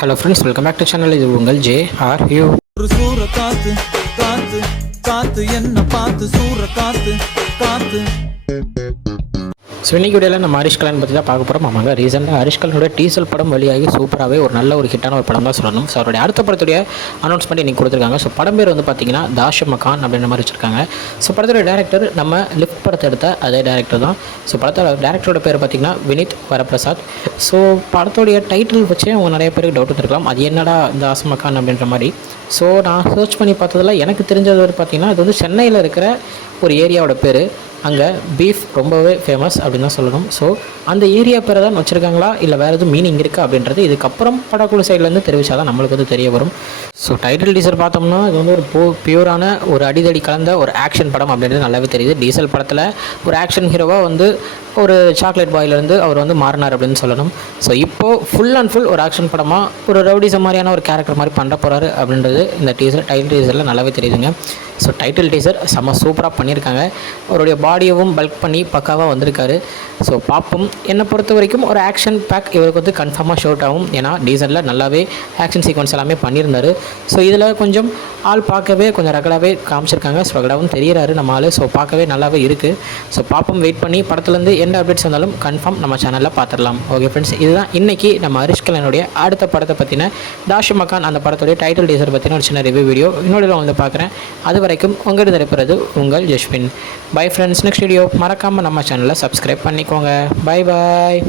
Hello friends, welcome back to channel. இது உங்கள் JRU. ஒரு சூற காத்து காத்து காத்து என்ன பார்த்து சூற காத்து காத்து. ஸோ இன்றைக்கி வீடியோவில் நம்ம ஹரிஷ் கல்யாண் பற்றி தான் பார்க்க போகிறோம். ஆமாங்க, ரீசெண்டாக ஹரிஷ் கல்யாணோட டீசல் படம் வெளியாகி சூப்பராகவே ஒரு நல்ல ஒரு ஹிட்டான ஒரு படம் தான் சொல்லணும். ஸோ அவருடைய அடுத்த படத்துடைய அனௌன்ஸ்மெண்ட் இன்றைக்கி கொடுத்துருக்காங்க. ஸோ படம் பேர் வந்து பார்த்திங்கன்னா தாஷமகான் அப்படின்ற மாதிரி வச்சுருக்காங்க. ஸோ படத்தோட டேரக்டர் நம்ம லிஃப்ட் படத்தை எடுத்த அதே டேரக்டர் தான். ஸோ படத்தோட டேரக்டரோட பேர் பார்த்திங்கன்னா வினித் வரப்பிரசாத். ஸோ படத்தோடைய டைட்டில் வச்சே அவங்க நிறைய பேருக்கு டவுட் வந்துருக்கலாம், அது என்னடா இந்த தாஷமகான் அப்படின்ற மாதிரி. ஸோ நான் சர்ச் பண்ணி பார்த்ததில் எனக்கு தெரிஞ்சது பார்த்திங்கன்னா இது வந்து சென்னையில் இருக்கிற ஒரு ஏரியாவோட பேர். அங்கே பீஃப் ரொம்பவே ஃபேமஸ் அப்படின்னு தான் சொல்லணும். ஸோ அந்த ஏரியா பேரை தான் வச்சுருக்காங்களா இல்லை வேறு எதுவும் மீனிங் இருக்கா அப்படின்றது இதுக்கப்புறம் படக்குழு சைட்லேருந்து தெரிவித்தா தான் நம்மளுக்கு வந்து தெரிய வரும். ஸோ டைட்டில் டீசர் பார்த்தோம்னா இது வந்து ஒரு பியூரான ஒரு அடிதடி கலந்த ஒரு ஆக்ஷன் படம் அப்படின்றது நல்லாவே தெரியுது. டீசல் படத்தில் ஒரு ஆக்ஷன் ஹீரோவாக வந்து ஒரு சாக்லேட் பாயிலேருந்து அவர் வந்து மாறினார் அப்படின்னு சொல்லணும். ஸோ இப்போது ஃபுல் அண்ட் ஃபுல் ஒரு ஆக்ஷன் படமாக ஒரு ரவுடிசம் மாதிரியான ஒரு கேரக்டர் மாதிரி பண்ண போகிறாரு அப்படின்றது இந்த டைட்டில் டீசரில் நல்லாவே தெரியுதுங்க. ஸோ டைட்டில் டீசர் செம்ம சூப்பராக பண்ணியிருக்காங்க. அவருடைய பாடியவும் பல்க் பண்ணி பக்காவாக வந்திருக்காரு. ஸோ பார்ப்போம். என்னை பொறுத்த வரைக்கும் ஒரு ஆக்ஷன் பேக் இவருக்கு வந்து கன்ஃபார்மாக ஷோட் ஆகும். ஏன்னா டீசரில் நல்லாவே ஆக்ஷன் சீக்வன்ஸ் எல்லாமே பண்ணியிருந்தார். ஸோ இதில் கொஞ்சம் ஆள் பார்க்கவே கொஞ்சம் ரகடாகவே காமிச்சிருக்காங்க. ஸோ ரகடாகவும் தெரிகிறாரு நம்ம ஆள். ஸோ பார்க்கவே நல்லாவே இருக்குது. ஸோ பார்ப்போம், வெயிட் பண்ணி படத்துலேருந்து எந்த அப்டேட்ஸ் வந்தாலும் கன்ஃபார்ம் நம்ம சேனலில் பார்த்துடலாம். ஓகே ஃப்ரெண்ட்ஸ், இதுதான் இன்றைக்கி நம்ம ஹரிஷ் கல்யாணுடைய அடுத்த படத்தை பற்றின தாஷமகான் அந்த படத்துடைய டைட்டில் டீசர் பற்றின ஒரு சின்ன ரிவ்யூ வீடியோ இன்னொரு வந்து பார்க்குறேன். அது வரைக்கும் உங்கள்கிட்ட இருப்பது உங்கள் Jaswin. Bye friends, next video மறக்காமல் நம்ம சேனலை சப்ஸ்கிரைப் பண்ணிக்கோங்க. Bye bye.